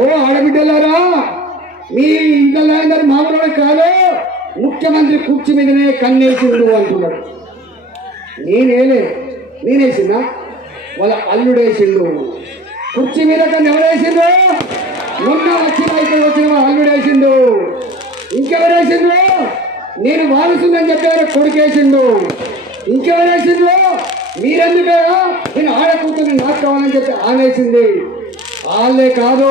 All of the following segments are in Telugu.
ఓ ఆడబిడ్డలారా, మీ ఇంట్లో మామూలు కాదు, ముఖ్యమంత్రి కుర్చీ మీదనే కన్నేసిండు అంటున్నాడు. నేనేసిందా? వాళ్ళ అల్లుడేసిండు. కుర్చీ మీద కన్ను ఎవరేసిండు? మొన్న వచ్చిన అల్లుడేసిండు. ఇంకెవరేసిండు? నేను వారసుందని చెప్పారు కొడుకేసిండు. ఇంకెవరేసిండు? మీరెందుకు నేను ఆడకూతుని నాకు కావాలని చెప్పి ఆనేసింది. వాళ్ళే కాదు,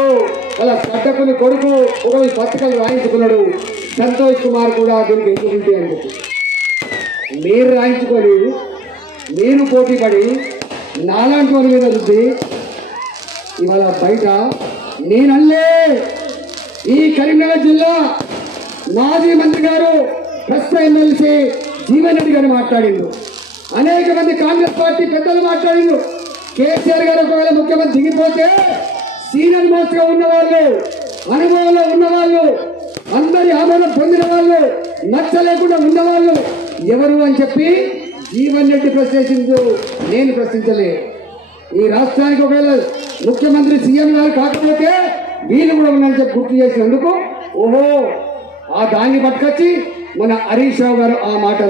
వాళ్ళ పట్టకుని కొడుకు ఒక పత్రికలు రాయించుకున్నాడు. సంతోష్ కుమార్ కూడా దీనికి ఎందుకుంటే అని చెప్పి మీరు రాయించుకొని నేను పోటీ పడి నాలాంటి వారి మీద రుద్ది ఇవాళ బయట నేనల్లే ఈ కరీంనగర్ జిల్లా మాజీ మంత్రి గారు ప్రస్తుత ఎమ్మెల్సీ జీవన్ రెడ్డి గారు మాట్లాడిండు. అనేక మంది కాంగ్రెస్ పార్టీ పెద్దలు మాట్లాడిండు. కేసీఆర్ గారు ఒకవేళ ముఖ్యమంత్రి దిగిపోతే సీనియర్ మోస్ట్ గా ఉన్నవాళ్ళు, అనుభవంలో ఉన్నవాళ్ళు, అందరి ఆమోదం పొందిన వాళ్ళు, నచ్చలేకుండా ఉన్నవాళ్ళు ఎవరు అని చెప్పి జీవన్ రెడ్డి ప్రశ్నించు. నేను ప్రశ్నించలే. ఈ రాష్ట్రానికి ఒకవేళ ముఖ్యమంత్రి సీఎం గారు కాకపోతే వీళ్ళు కూడా ఉన్నారని చెప్పి గుర్తు చేసినందుకు ఓహో ఆ దాన్ని పట్టుకొచ్చి మన హరీష్ రావు గారు ఆ మాట